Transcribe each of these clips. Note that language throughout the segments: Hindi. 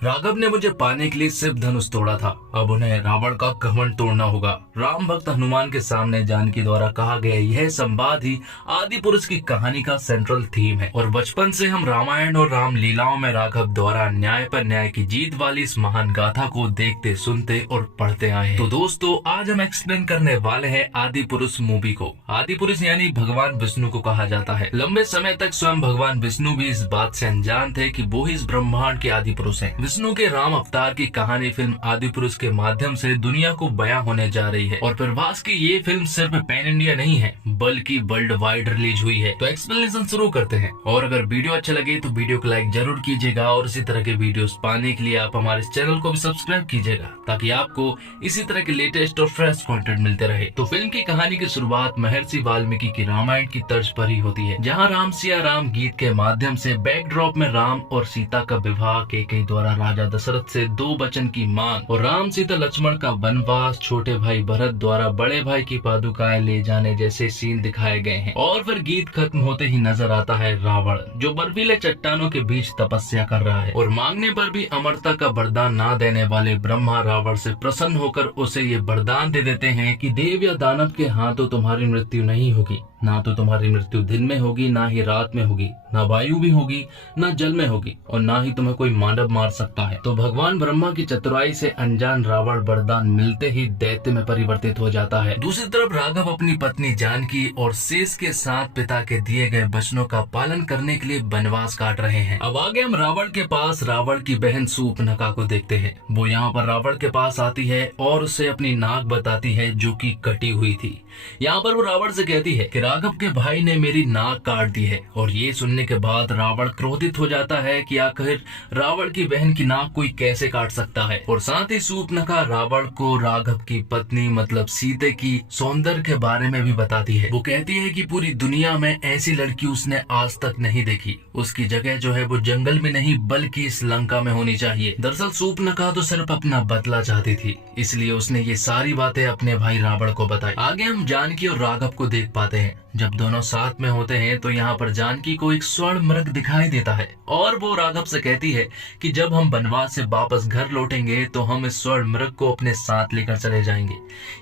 राघव ने मुझे पाने के लिए सिर्फ धनुष तोड़ा था, अब उन्हें रावण का घमंड तोड़ना होगा। राम भक्त हनुमान के सामने जानकी द्वारा कहा गया यह संवाद ही आदि पुरुष की कहानी का सेंट्रल थीम है। और बचपन से हम रामायण और राम लीलाओं में राघव द्वारा न्याय पर न्याय की जीत वाली इस महान गाथा को देखते, सुनते और पढ़ते आए हैं। तो दोस्तों, आज हम एक्सप्लेन करने वाले हैं आदि पुरुष मूवी को। आदि पुरुष यानी भगवान विष्णु को कहा जाता है। लंबे समय तक स्वयं भगवान विष्णु भी इस बात से अनजान थे कि वो ही इस ब्रह्मांड के आदि पुरुष हैं। विष्णु के राम अवतार की कहानी फिल्म आदि पुरुष के माध्यम से दुनिया को बयां होने जा रही है। और प्रभास की ये फिल्म सिर्फ पैन इंडिया नहीं है बल्कि वर्ल्ड वाइड रिलीज हुई है। तो एक्सप्लेनेशन शुरू करते हैं। और अगर वीडियो अच्छा लगे तो वीडियो को लाइक जरूर कीजिएगा और इसी तरह के वीडियोस पाने के लिए आप हमारे चैनल को भी सब्सक्राइब कीजिएगा ताकि आपको इसी तरह के लेटेस्ट और फ्रेश कंटेंट मिलते रहे। तो फिल्म की कहानी की शुरुआत महर्षि वाल्मीकि की रामायण की तर्ज पर ही होती है, जहाँ राम सिया राम गीत के माध्यम से बैकड्रॉप में राम और सीता का विवाह कैकेयी द्वारा राजा दशरथ से 2 वचन की मांग और राम सीता लक्ष्मण का वनवास, छोटे भाई भरत द्वारा बड़े भाई की पादुकाएं ले जाने जैसे सीन दिखाए गए हैं। और फिर गीत खत्म होते ही नजर आता है रावण, जो बर्फीले चट्टानों के बीच तपस्या कर रहा है। और मांगने पर भी अमरता का वरदान ना देने वाले ब्रह्मा रावण से प्रसन्न होकर उसे ये वरदान दे देते हैं कि देव या दानव के हाथों तुम्हारी मृत्यु नहीं होगी, ना तो तुम्हारी मृत्यु दिन में होगी, ना ही रात में होगी, ना वायु भी होगी, ना जल में होगी, और ना ही तुम्हें कोई मानव मार सकता है। तो भगवान ब्रह्मा की चतुराई से अनजान रावण वरदान मिलते ही दैत्य में परिवर्तित हो जाता है। दूसरी तरफ राघव अपनी पत्नी जानकी और शेष के साथ पिता के दिए गए वचनों का पालन करने के लिए वनवास काट रहे हैं। अब आगे हम रावण के पास रावण की बहन शूर्पणखा को देखते हैं। वो यहाँ पर रावण के पास आती है और उसे अपनी नाक बताती है जो कि कटी हुई थी। यहाँ पर वो रावण से कहती है कि राघव के भाई ने मेरी नाक काट दी है। और ये सुनने के बाद रावण क्रोधित हो जाता है कि आखिर रावण की बहन की नाक कोई कैसे काट सकता है। और साथ ही शूर्पणखा रावण को राघव की पत्नी मतलब सीता की सौंदर्य के बारे में भी बताती है। वो कहती है कि पूरी दुनिया में ऐसी लड़की उसने आज तक नहीं देखी, उसकी जगह जो है वो जंगल में नहीं बल्कि इस लंका में होनी चाहिए। दरअसल शूर्पणखा तो सिर्फ अपना बदला चाहती थी, इसलिए उसने ये सारी बातें अपने भाई रावण को बताई। आगे हम जानकी और राघव को देख पाते हैं। जब दोनों साथ में होते हैं तो यहाँ पर जानकी को एक स्वर्ण मृग दिखाई देता है और वो राघव से कहती है कि जब हम वनवास से वापस घर लौटेंगे तो हम इस स्वर्ण मृग को अपने साथ लेकर चले जाएंगे।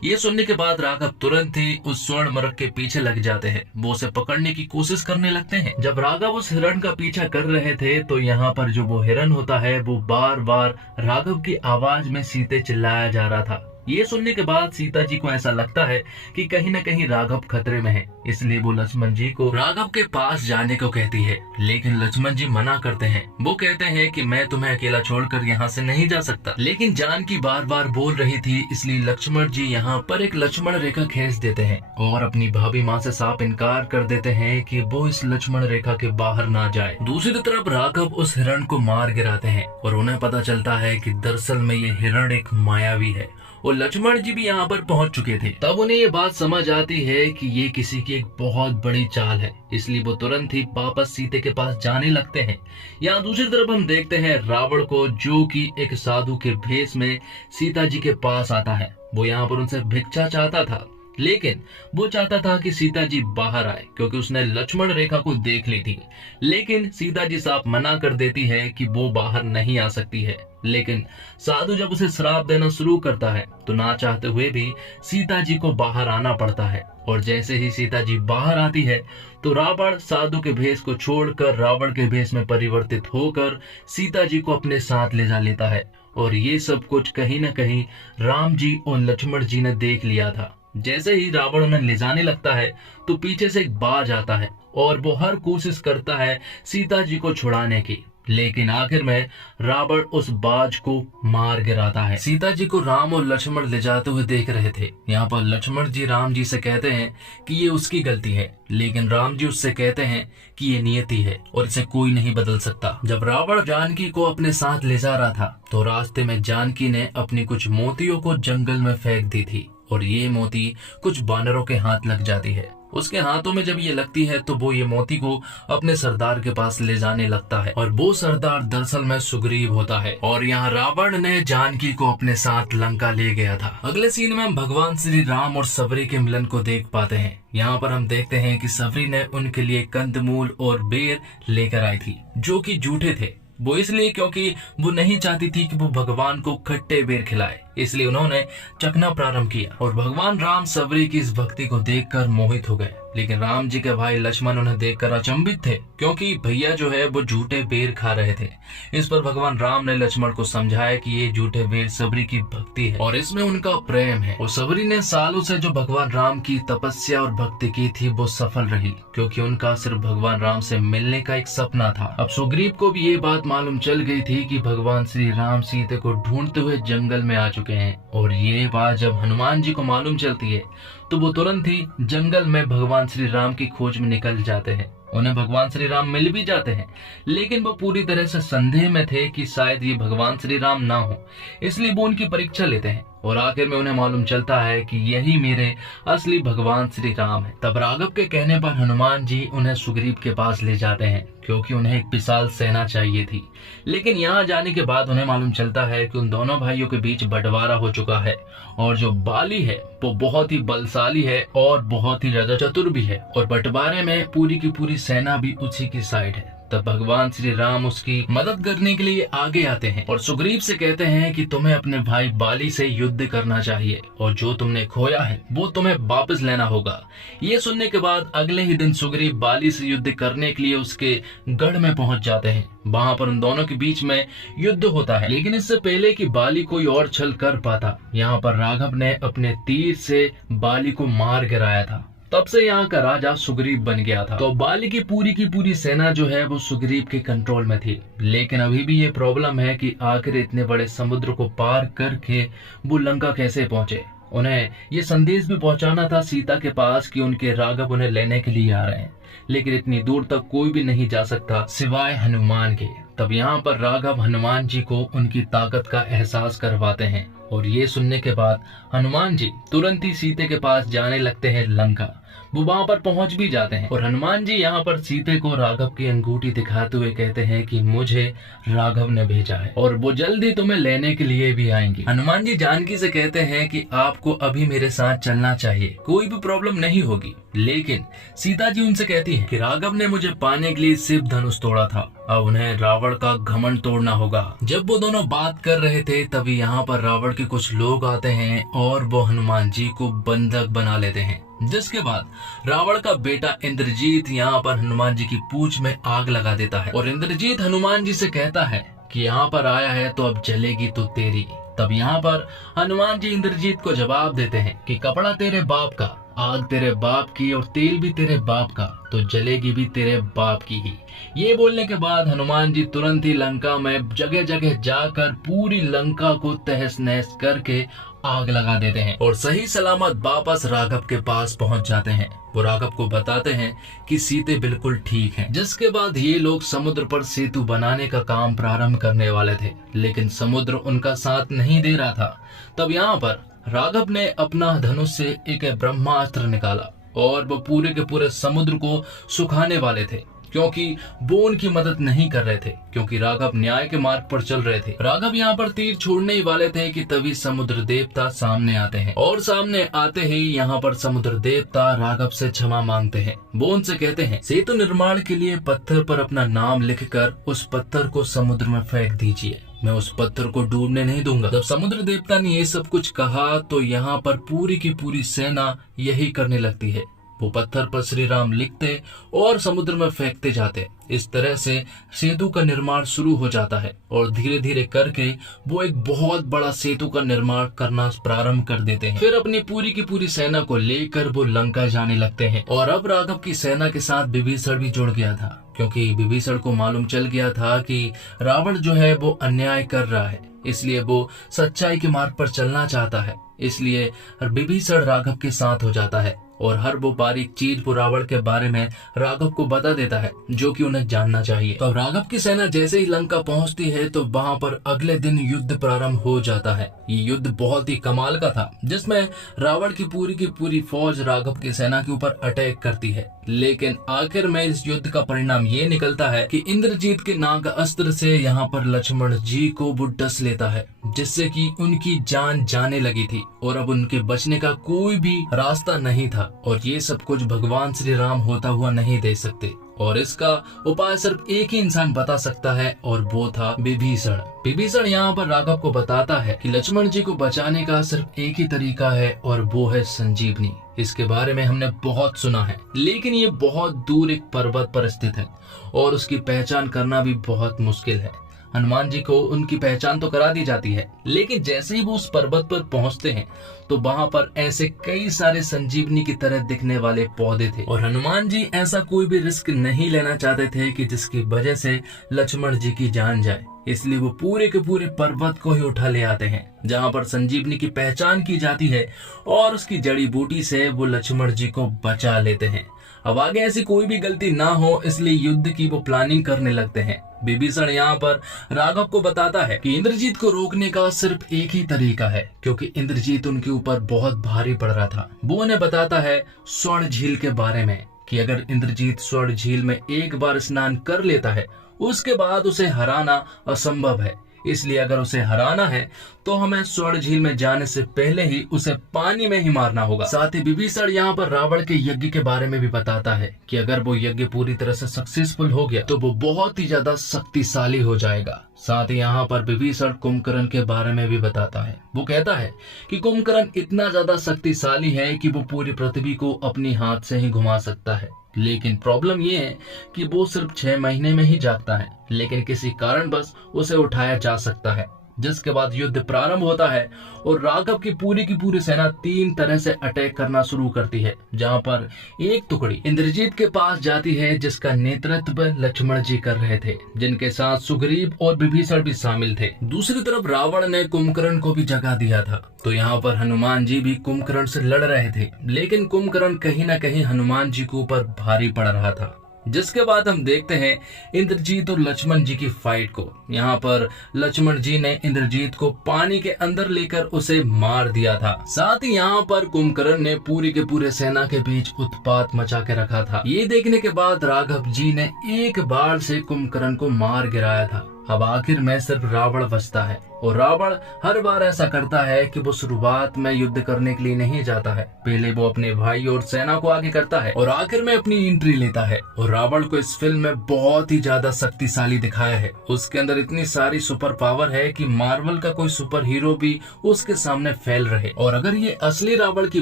ये सुनने के बाद राघव तुरंत ही उस स्वर्ण मृग के पीछे लग जाते हैं। वो उसे पकड़ने की कोशिश करने लगते हैं। जब राघव उस हिरण का पीछा कर रहे थे तो यहाँ पर जो वो हिरण होता है वो बार बार राघव की आवाज में सीते चिल्लाया जा रहा था। ये सुनने के बाद सीता जी को ऐसा लगता है कि कहीं न कहीं राघव खतरे में है, इसलिए वो लक्ष्मण जी को राघव के पास जाने को कहती है। लेकिन लक्ष्मण जी मना करते हैं। वो कहते हैं कि मैं तुम्हें अकेला छोड़कर यहाँ से नहीं जा सकता। लेकिन जानकी बार बार बोल रही थी, इसलिए लक्ष्मण जी यहाँ पर एक लक्ष्मण रेखा खींच देते हैं और अपनी भाभी माँ से साफ इनकार कर देते हैं कि वो इस लक्ष्मण रेखा के बाहर ना जाए। दूसरी तरफ राघव उस हिरण को मार गिराते हैं और उन्हें पता चलता है कि दरअसल में ये हिरण एक मायावी है और लक्ष्मण जी भी यहाँ पर पहुंच चुके थे। तब उन्हें ये बात समझ आती है कि ये किसी की एक बहुत बड़ी चाल है, इसलिए वो तुरंत ही वापस सीते के पास जाने लगते हैं। यहाँ दूसरी तरफ हम देखते हैं रावण को, जो कि एक साधु के भेष में सीता जी के पास आता है। वो यहाँ पर उनसे भिक्षा चाहता था, लेकिन वो चाहता था कि सीता जी बाहर आए क्योंकि उसने लक्ष्मण रेखा को देख ली थी। लेकिन सीता जी साफ मना कर देती है कि वो बाहर नहीं आ सकती है। लेकिन साधु जब उसे श्राप देना शुरू करता है तो ना चाहते हुए भी सीता जी को बाहर आना पड़ता है। और जैसे ही सीता जी बाहर आती है तो रावण साधु के भेष को छोड़कर रावण के भेष में परिवर्तित होकर सीता जी को अपने साथ ले जा लेता है। और ये सब कुछ कहीं न कहीं राम जी और लक्ष्मण जी ने देख लिया था। जैसे ही रावण उन्हें ले जाने लगता है तो पीछे से एक बाज आता है और वो हर कोशिश करता है सीता जी को छुड़ाने की, लेकिन आखिर में रावण उस बाज को मार गिराता है। सीता जी को राम और लक्ष्मण ले जाते हुए देख रहे थे। यहाँ पर लक्ष्मण जी राम जी से कहते हैं कि ये उसकी गलती है, लेकिन राम जी उससे कहते हैं कि ये नियति है और इसे कोई नहीं बदल सकता। जब रावण जानकी को अपने साथ ले जा रहा था तो रास्ते में जानकी ने अपनी कुछ मोतियों को जंगल में फेंक दी थी और ये मोती कुछ बानरों के हाथ लग जाती है। उसके हाथों में जब ये लगती है तो वो ये मोती को अपने सरदार के पास ले जाने लगता है और वो सरदार दरअसल में सुग्रीव होता है। और यहाँ रावण ने जानकी को अपने साथ लंका ले गया था। अगले सीन में हम भगवान श्री राम और सबरी के मिलन को देख पाते हैं। यहाँ पर हम देखते हैं कि सबरी ने उनके लिए कंदमूल और बेर लेकर आई थी जो कि जूठे थे। वो इसलिए क्योंकि वो नहीं चाहती थी कि वो भगवान को खट्टे बेर खिलाए, इसलिए उन्होंने चखना प्रारंभ किया। और भगवान राम सबरी की इस भक्ति को देखकर मोहित हो गए। लेकिन राम जी के भाई लक्ष्मण उन्हें देखकर अचंभित थे, क्योंकि भैया जो है वो झूठे बेर खा रहे थे। इस पर भगवान राम ने लक्ष्मण को समझाया कि ये झूठे बेर सबरी की भक्ति है और इसमें उनका प्रेम है। और सबरी ने सालों से जो भगवान राम की तपस्या और भक्ति की थी वो सफल रही, क्योंकि उनका सिर्फ भगवान राम से मिलने का एक सपना था। अब सुग्रीव को भी ये बात मालूम चल गई थी कि भगवान श्री राम सीता को ढूंढते हुए जंगल में आ चुके हैं। और ये बात जब हनुमान जी को मालूम चलती है तो वो तुरंत ही जंगल में भगवान श्री राम की खोज में निकल जाते हैं। उन्हें भगवान श्री राम मिल भी जाते हैं, लेकिन वो पूरी तरह से संदेह में थे कि शायद ये भगवान श्री राम ना हो, इसलिए वो उनकी परीक्षा लेते हैं। और आखिर में उन्हें मालूम चलता है कि यही मेरे असली भगवान श्री राम है। तब राघव के कहने पर हनुमान जी उन्हें सुग्रीव के पास ले जाते हैं, क्योंकि उन्हें एक विशाल सेना चाहिए थी। लेकिन यहाँ जाने के बाद उन्हें मालूम चलता है कि उन दोनों भाइयों के बीच बंटवारा हो चुका है, और जो बाली है वो बहुत ही बलशाली है और बहुत ही ज्यादा चतुर भी है, और बंटवारे में पूरी की पूरी सेना भी उसी की साइड है। तब भगवान श्री राम उसकी मदद करने के लिए आगे आते हैं और सुग्रीव से कहते हैं कि तुम्हें अपने भाई बाली से युद्ध करना चाहिए और जो तुमने खोया है वो तुम्हें वापस लेना होगा। ये सुनने के बाद अगले ही दिन सुग्रीव बाली से युद्ध करने के लिए उसके गढ़ में पहुंच जाते हैं। वहां पर उन दोनों के बीच में युद्ध होता है, लेकिन इससे पहले कि बाली कोई और छल कर पाता, यहाँ पर राघव ने अपने तीर से बाली को मार गिराया था। तब से यहाँ का राजा सुग्रीव बन गया था। तो बाली की पूरी सेना जो है वो सुग्रीव के कंट्रोल में थी। लेकिन अभी भी ये प्रॉब्लम है कि आखिर इतने बड़े समुद्र को पार करके वो लंका कैसे पहुंचे। उन्हें ये संदेश भी पहुंचाना था सीता के पास कि उनके राघव उन्हें लेने के लिए आ रहे हैं, लेकिन इतनी दूर तक कोई भी नहीं जा सकता सिवाय हनुमान के। तब यहाँ पर राघव हनुमान जी को उनकी ताकत का एहसास करवाते हैं, और ये सुनने के बाद हनुमान जी तुरंत ही सीते के पास जाने लगते हैं लंका। वो वहां पर पहुंच भी जाते हैं और हनुमान जी यहाँ पर सीते को राघव की अंगूठी दिखाते हुए कहते हैं कि मुझे राघव ने भेजा है और वो जल्दी तुम्हें लेने के लिए भी आएंगे। हनुमान जी जानकी से कहते हैं कि आपको अभी मेरे साथ चलना चाहिए, कोई भी प्रॉब्लम नहीं होगी। लेकिन सीता जी उनसे कहती है कि राघव ने मुझे पाने के लिए शिव धनुष तोड़ा था, अब उन्हें रावण का घमंड तोड़ना होगा। जब वो दोनों बात कर रहे थे तभी यहाँ पर रावण के कुछ लोग आते हैं और वो हनुमान जी को बंधक बना लेते हैं, जिसके बाद रावण का बेटा इंद्रजीत यहाँ पर हनुमान जी की पूंछ में आग लगा देता है और इंद्रजीत हनुमान जी से कहता है कि यहाँ पर आया है तो अब जलेगी तो तेरी। तब यहाँ पर हनुमान जी इंद्रजीत को जवाब देते हैं कि कपड़ा तेरे बाप का, आग तेरे बाप की और तेल भी तेरे बाप का, तो जलेगी भी तेरे बाप की ही। ये बोलने के बाद हनुमान जी तुरंत ही लंका में जगह जगह जाकर पूरी लंका को तहस नहस करके आग लगा देते हैं और सही सलामत वापस राघव के पास पहुंच जाते हैं। वो राघव को बताते हैं कि सीते बिल्कुल ठीक हैं। जिसके बाद ये लोग समुद्र पर सेतु बनाने का काम प्रारंभ करने वाले थे, लेकिन समुद्र उनका साथ नहीं दे रहा था। तब यहाँ पर राघव ने अपना धनुष से एक ब्रह्मास्त्र निकाला और वो पूरे के पूरे समुद्र को सुखाने वाले थे, क्योंकि वो उनकी मदद नहीं कर रहे थे, क्योंकि राघव न्याय के मार्ग पर चल रहे थे। राघव यहाँ पर तीर छोड़ने ही वाले थे कि तभी समुद्र देवता सामने आते हैं और सामने आते ही यहाँ पर समुद्र देवता राघव से क्षमा मांगते हैं। वो उनसे कहते हैं सेतु निर्माण के लिए पत्थर पर अपना नाम लिखकर उस पत्थर को समुद्र में फेंक दीजिए, मैं उस पत्थर को डूबने नहीं दूंगा। जब समुद्र देवता ने ये सब कुछ कहा तो यहाँ पर पूरी की पूरी सेना यही करने लगती है। वो पत्थर पर श्री राम लिखते और समुद्र में फेंकते जाते। इस तरह से सेतु का निर्माण शुरू हो जाता है और धीरे धीरे करके वो एक बहुत बड़ा सेतु का निर्माण करना प्रारंभ कर देते हैं। फिर अपनी पूरी की पूरी सेना को लेकर वो लंका जाने लगते हैं और अब राघव की सेना के साथ विभीषण भी जुड़ गया था, क्योंकि विभीषण को मालूम चल गया था कि रावण जो है वो अन्याय कर रहा है, इसलिए वो सच्चाई के मार्ग पर चलना चाहता है। इसलिए विभीषण राघव के साथ हो जाता है और हर वो बारीक चीज वो रावण के बारे में राघव को बता देता है जो कि उन्हें जानना चाहिए। तो राघव की सेना जैसे ही लंका पहुंचती है तो वहां पर अगले दिन युद्ध प्रारंभ हो जाता है। ये युद्ध बहुत ही कमाल का था, जिसमें रावण की पूरी फौज राघव की सेना के ऊपर अटैक करती है। लेकिन आखिर में इस युद्ध का परिणाम ये निकलता है कि इंद्रजीत के नाग अस्त्र से यहाँ पर लक्ष्मण जी को वो डस लेता है, जिससे कि उनकी जान जाने लगी थी और अब उनके बचने का कोई भी रास्ता नहीं था। और ये सब कुछ भगवान श्री राम होता हुआ नहीं देख सकते और इसका उपाय सिर्फ एक ही इंसान बता सकता है और वो था विभीषण। विभीषण यहाँ पर राघव को बताता है कि लक्ष्मण जी को बचाने का सिर्फ एक ही तरीका है और वो है संजीवनी। इसके बारे में हमने बहुत सुना है, लेकिन ये बहुत दूर एक पर्वत पर स्थित है और उसकी पहचान करना भी बहुत मुश्किल है। हनुमान जी को उनकी पहचान तो करा दी जाती है, लेकिन जैसे ही वो उस पर्वत पर पहुंचते हैं तो वहां पर ऐसे कई सारे संजीवनी की तरह दिखने वाले पौधे थे और हनुमान जी ऐसा कोई भी रिस्क नहीं लेना चाहते थे कि जिसकी वजह से लक्ष्मण जी की जान जाए। इसलिए वो पूरे के पूरे पर्वत को ही उठा ले आते हैं जहां पर संजीवनी की पहचान की जाती है और उसकी जड़ी बूटी से वो लक्ष्मण जी को बचा लेते हैं। अब आगे ऐसी कोई भी गलती ना हो इसलिए युद्ध की वो प्लानिंग करने लगते हैं। विभीषण यहाँ पर राघव को बताता है कि इंद्रजीत को रोकने का सिर्फ एक ही तरीका है, क्योंकि इंद्रजीत उनके ऊपर बहुत भारी पड़ रहा था। वो उन्हें बताता है स्वर्ण झील के बारे में कि अगर इंद्रजीत स्वर्ण झील में एक बार स्नान कर लेता है उसके बाद उसे हराना असंभव है। इसलिए अगर उसे हराना है तो हमें स्वर्ण झील में जाने से पहले ही उसे पानी में ही मारना होगा। साथ ही विभीषण यहाँ पर रावण के यज्ञ के बारे में भी बताता है कि अगर वो यज्ञ पूरी तरह से सक्सेसफुल हो गया तो वो बहुत ही ज्यादा शक्तिशाली हो जाएगा। साथ ही यहाँ पर विभीषण कुंभकर्ण के बारे में भी बताता है। वो कहता है कि कुंभकर्ण इतना ज्यादा शक्तिशाली है कि वो पूरी पृथ्वी को अपनी हाथ से ही घुमा सकता है, लेकिन प्रॉब्लम ये है कि वो सिर्फ 6 महीने में ही जागता है, लेकिन किसी कारणवश उसे उठाया जा सकता है। जिसके बाद युद्ध प्रारंभ होता है और राघव की पूरी सेना 3 तरह से अटैक करना शुरू करती है, जहां पर एक टुकड़ी इंद्रजीत के पास जाती है जिसका नेतृत्व लक्ष्मण जी कर रहे थे, जिनके साथ सुग्रीव और विभीषण भी शामिल थे। दूसरी तरफ रावण ने कुंभकर्ण को भी जगा दिया था, तो यहाँ पर हनुमान जी भी कुंभकर्ण से लड़ रहे थे, लेकिन कुंभकर्ण कहीं न कहीं हनुमान जी के ऊपर भारी पड़ रहा था। जिसके बाद हम देखते हैं इंद्रजीत और लक्ष्मण जी की फाइट को। यहाँ पर लक्ष्मण जी ने इंद्रजीत को पानी के अंदर लेकर उसे मार दिया था। साथ ही यहाँ पर कुंभकर्ण ने पूरी के पूरे सेना के बीच उत्पात मचा के रखा था। ये देखने के बाद राघव जी ने एक बाण से कुंभकर्ण को मार गिराया था। अब आखिर में सिर्फ रावण बचता है और रावण हर बार ऐसा करता है कि वो शुरुआत में युद्ध करने के लिए नहीं जाता है, पहले वो अपने भाई और सेना को आगे करता है और आखिर में अपनी एंट्री लेता है। और रावण को इस फिल्म में बहुत ही ज्यादा शक्तिशाली दिखाया है। उसके अंदर इतनी सारी सुपर पावर है कि मार्वल का कोई सुपर हीरो भी उसके सामने फेल रहे। और अगर ये असली रावण की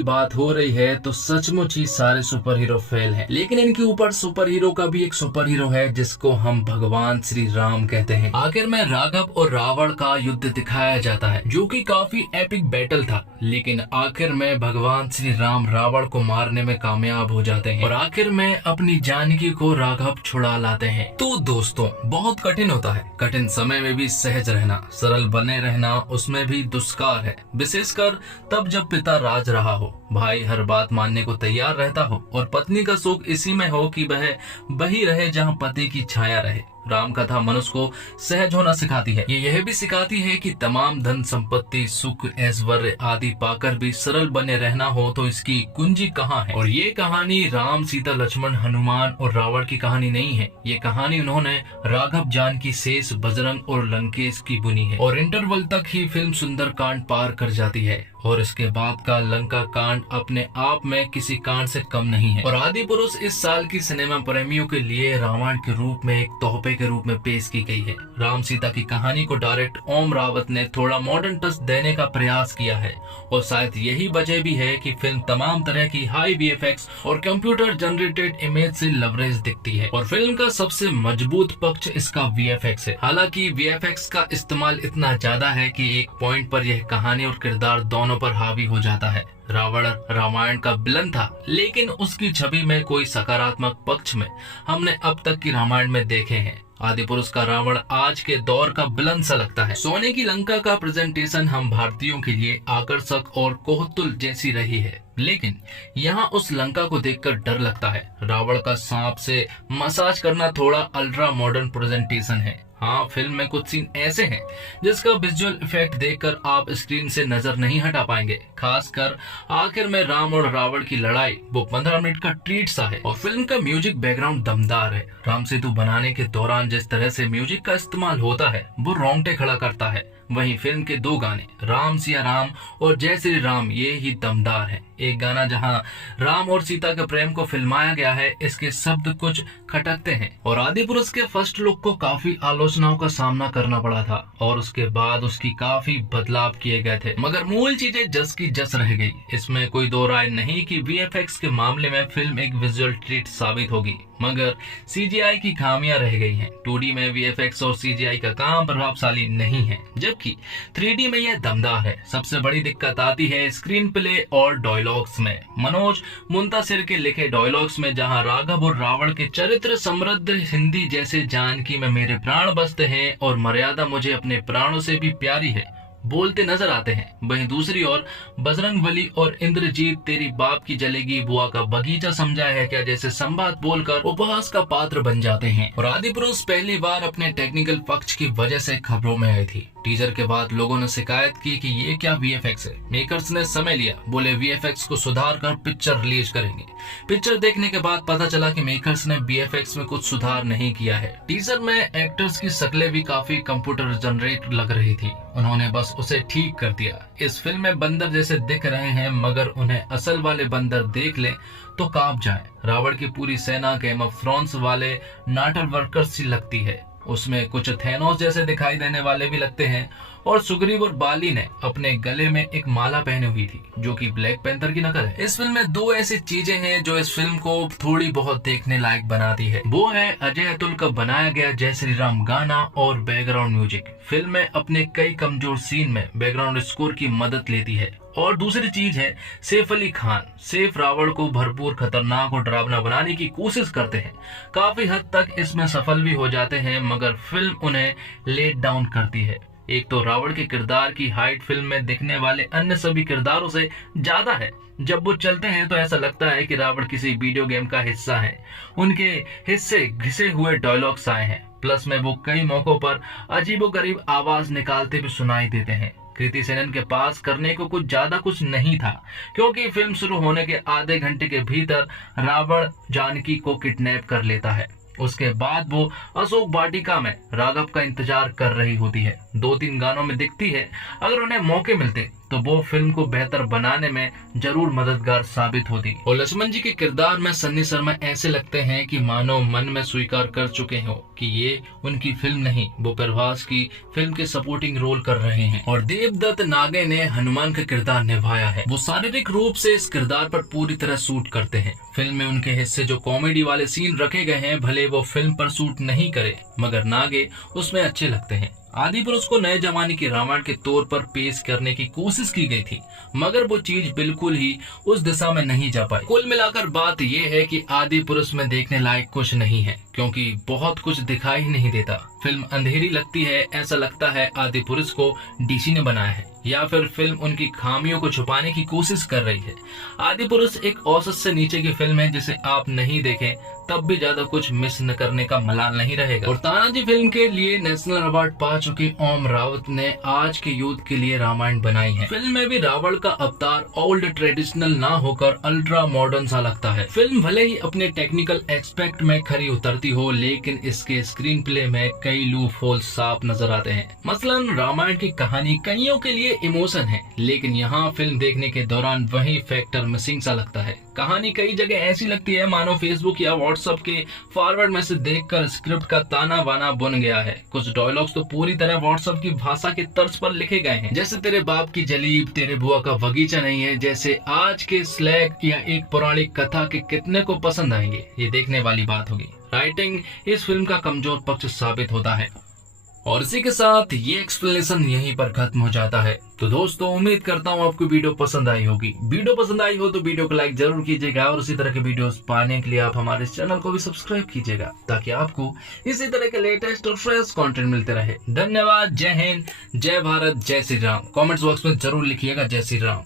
बात हो रही है तो सचमुच ही सारे सुपर हीरो फेल है, लेकिन इनके ऊपर सुपर हीरो का भी एक सुपर हीरो है जिसको हम भगवान श्री राम कहते हैं। आखिर में राघव और रावण का युद्ध दिखाया जाता है जो कि काफी एपिक बैटल था, लेकिन आखिर में भगवान श्री राम रावण को मारने में कामयाब हो जाते हैं और आखिर में अपनी जानकी को राघव छुड़ा लाते हैं। तो दोस्तों, बहुत कठिन होता है, कठिन समय में भी सहज रहना, सरल बने रहना उसमें भी दुष्कार है, विशेषकर तब जब पिता राज रहा हो, भाई हर बात मानने को तैयार रहता हो और पत्नी का सुख इसी में हो कि वह वही रहे जहाँ पति की छाया रहे। राम कथा मनुष्य को सहज होना सिखाती है। ये यह भी सिखाती है कि तमाम धन संपत्ति सुख ऐश्वर्य आदि पाकर भी सरल बने रहना हो तो इसकी कुंजी कहाँ है। और ये कहानी राम सीता लक्ष्मण हनुमान और रावण की कहानी नहीं है, ये कहानी उन्होंने राघव जानकी शेष बजरंग और लंकेश की बुनी है। और इंटरवल तक ही फिल्म सुंदर कांड पार कर जाती है और इसके बाद का लंका कांड अपने आप में किसी कांड से कम नहीं है। और आदि पुरुष इस साल की सिनेमा प्रेमियों के लिए रामायण के रूप में एक तोहफे के रूप में पेश की गई है। राम सीता की कहानी को डायरेक्ट ओम रावत ने थोड़ा मॉडर्न टच देने का प्रयास किया है और शायद यही वजह भी है कि फिल्म तमाम तरह की हाई वीएफएक्स और कंप्यूटर जनरेटेड इमेज से लवरेज दिखती है। और फिल्म का सबसे मजबूत पक्ष इसका वीएफएक्स है। हालांकि वीएफएक्स का इस्तेमाल इतना ज्यादा है कि एक पॉइंट पर यह कहानी और किरदार दोनों पर हावी हो जाता है। रावण रामायण का विलन था, लेकिन उसकी छवि में कोई सकारात्मक पक्ष में हमने अब तक की रामायण में देखे हैं। आदि पुरुष का रावण आज के दौर का विलन सा लगता है। सोने की लंका का प्रेजेंटेशन हम भारतीयों के लिए आकर्षक और कोहतुल जैसी रही है, लेकिन यहाँ उस लंका को देखकर डर लगता है। रावण का सांप से मसाज करना थोड़ा अल्ट्रा मॉडर्न प्रेजेंटेशन है। हाँ, फिल्म में कुछ सीन ऐसे हैं जिसका विजुअल इफेक्ट देखकर आप स्क्रीन से नजर नहीं हटा पाएंगे। खासकर आखिर में राम और रावण की लड़ाई वो 15 मिनट का ट्रीट सा है। और फिल्म का म्यूजिक बैकग्राउंड दमदार है। राम सेतु बनाने के दौरान जिस तरह से म्यूजिक का इस्तेमाल होता है वो रोंगटे खड़ा करता है। वहीं फिल्म के 2 गाने राम सिया राम और जय श्री राम ये ही दमदार है। एक गाना जहां राम और सीता के प्रेम को फिल्माया गया है, इसके शब्द कुछ खटकते हैं और आदिपुरुष के फर्स्ट लुक को काफी आलोचनाओं का सामना करना पड़ा था और उसके बाद उसकी काफी बदलाव किए गए थे, मगर मूल चीजें जस की जस रह गई। इसमें कोई दो राय नहीं कि वीएफएक्स के मामले में फिल्म एक विजुअल ट्रीट साबित होगी, मगर सीजीआई की खामियां रह गई हैं। 2D में वीएफएक्स और सीजीआई का काम प्रभावशाली नहीं है, जबकि 3D में यह दमदार है। सबसे बड़ी दिक्कत आती है स्क्रीन प्ले और डायलॉग्स में। मनोज मुंतासिर के लिखे डायलॉग्स में जहां राघव और रावण के चरित्र समृद्ध हिंदी जैसे जानकी में मेरे प्राण बसते हैं और मर्यादा मुझे अपने प्राणों से भी प्यारी है बोलते नजर आते हैं, वहीं दूसरी ओर बजरंगबली और इंद्रजीत तेरी बाप की जलेगी बुआ का बगीचा समझा है क्या जैसे संवाद बोलकर उपहास का पात्र बन जाते हैं। और आदिपुरुष पहली बार अपने टेक्निकल पक्ष की वजह से खबरों में आई थी। टीजर के बाद लोगों ने शिकायत की कि ये क्या वीएफएक्स है। मेकर्स ने समय लिया, बोले वीएफएक्स को सुधार कर पिक्चर रिलीज करेंगे। पिक्चर देखने के बाद पता चला कि मेकर्स ने वीएफएक्स में कुछ सुधार नहीं किया है। टीजर में एक्टर्स की शक्लें भी काफी कंप्यूटर जनरेट लग रही थी, उन्होंने बस उसे ठीक कर दिया। इस फिल्म में बंदर जैसे दिख रहे हैं, मगर उन्हें असल वाले बंदर देख ले तो कांप जाए। रावण की पूरी सेना गेम ऑफ थ्रोन्स वाले नाटर वर्कर्स सी लगती है, उसमें कुछ थेनोस जैसे दिखाई देने वाले भी लगते हैं। और सुग्रीव और बाली ने अपने गले में एक माला पहनी हुई थी जो कि ब्लैक पैंथर की नकल है। इस फिल्म में दो ऐसी चीजें हैं जो इस फिल्म को थोड़ी बहुत देखने लायक बनाती है, वो है अजय अतुल का बनाया गया जय श्री राम गाना और बैकग्राउंड म्यूजिक। फिल्म में अपने कई कमजोर सीन में बैकग्राउंड स्कोर की मदद लेती है। और दूसरी चीज है सैफ अली खान। सैफ रावण को भरपूर खतरनाक और डरावना बनाने की कोशिश करते हैं, काफी हद तक इसमें सफल भी हो जाते हैं, मगर फिल्म उन्हें लेट डाउन करती है। एक तो रावण के किरदार की हाइट फिल्म में दिखने वाले अन्य सभी किरदारों से ज्यादा है। जब वो चलते हैं तो ऐसा लगता है कि रावण किसी वीडियो गेम का हिस्सा है। उनके हिस्से घिसे हुए डायलॉग्स आए हैं, प्लस में वो कई मौकों पर अजीबोगरीब आवाज निकालते भी सुनाई देते हैं। कृति सेनन के पास करने को कुछ ज्यादा कुछ नहीं था, क्योंकि फिल्म शुरू होने के आधे घंटे के भीतर रावण जानकी को किडनैप कर लेता है। उसके बाद वो अशोक वाटिका में राघव का इंतजार कर रही होती है। 2-3 गानों में दिखती है। अगर उन्हें मौके मिलते तो वो फिल्म को बेहतर बनाने में जरूर मददगार साबित होती। और लक्ष्मण जी के किरदार में सन्नी शर्मा ऐसे लगते हैं कि मानो मन में स्वीकार कर चुके हो कि ये उनकी फिल्म नहीं, वो प्रभास की फिल्म के सपोर्टिंग रोल कर रहे हैं। और देवदत्त नागे ने हनुमान का किरदार निभाया है, वो शारीरिक रूप से इस किरदार पर पूरी तरह सूट करते हैं। फिल्म में उनके हिस्से जो कॉमेडी वाले सीन रखे गए हैं, भले वो फिल्म पर सूट नहीं करे, मगर नागे उसमें अच्छे लगते हैं। आदिपुरुष को नए जमाने के रामायण के तौर पर पेश करने की कोशिश की गई थी, मगर वो चीज बिल्कुल ही उस दिशा में नहीं जा पाई। कुल मिलाकर बात ये है कि आदिपुरुष में देखने लायक कुछ नहीं है, क्योंकि बहुत कुछ दिखाई ही नहीं देता। फिल्म अंधेरी लगती है, ऐसा लगता है आदिपुरुष को डीसी ने बनाया है या फिर फिल्म उनकी खामियों को छुपाने की कोशिश कर रही है। आदिपुरुष एक औसत से नीचे की फिल्म है जिसे आप नहीं देखें तब भी ज्यादा कुछ मिस न करने का मलाल नहीं रहेगा। और तानाजी फिल्म के लिए नेशनल अवार्ड पा चुके ओम रावत ने आज के यूथ के लिए रामायण बनाई है। फिल्म में भी रावण का अवतार ओल्ड ट्रेडिशनल ना होकर अल्ट्रा मॉडर्न सा लगता है। फिल्म भले ही अपने टेक्निकल एक्सपेक्ट में खरी उतरती हो, लेकिन इसके स्क्रीन प्ले में कई लूप होल साफ नजर आते हैं। मसलन रामायण की कहानी कईयों के लिए इमोशन है, लेकिन यहाँ फिल्म देखने के दौरान वही फैक्टर मिसिंग सा लगता है। कहानी कई जगह ऐसी लगती है मानो फेसबुक या व्हाट्सएप के फॉरवर्ड मैसेज देखकर स्क्रिप्ट का ताना बाना बुन गया है। कुछ डायलॉग्स तो पूरी तरह व्हाट्सएप की भाषा के तर्ज पर लिखे गए हैं, जैसे तेरे बाप की जलीब तेरे बुआ का बगीचा नहीं है, जैसे आज के स्लैग या एक पौराणिक कथा के कितने को पसंद आएंगे, ये देखने वाली बात होगी। राइटिंग इस फिल्म का कमजोर पक्ष साबित होता है। और इसी के साथ ये एक्सप्लेनेशन यहीं पर खत्म हो जाता है। तो दोस्तों, उम्मीद करता हूँ आपको वीडियो पसंद आई होगी। वीडियो पसंद आई हो तो वीडियो को लाइक जरूर कीजिएगा और इसी तरह के वीडियोस पाने के लिए आप हमारे इस चैनल को भी सब्सक्राइब कीजिएगा, ताकि आपको इसी तरह के लेटेस्ट और फ्रेश कंटेंट मिलते रहे। धन्यवाद। जय हिंद, जय भारत, जय श्री राम। कमेंट्स बॉक्स में जरूर लिखिएगा जय श्री राम।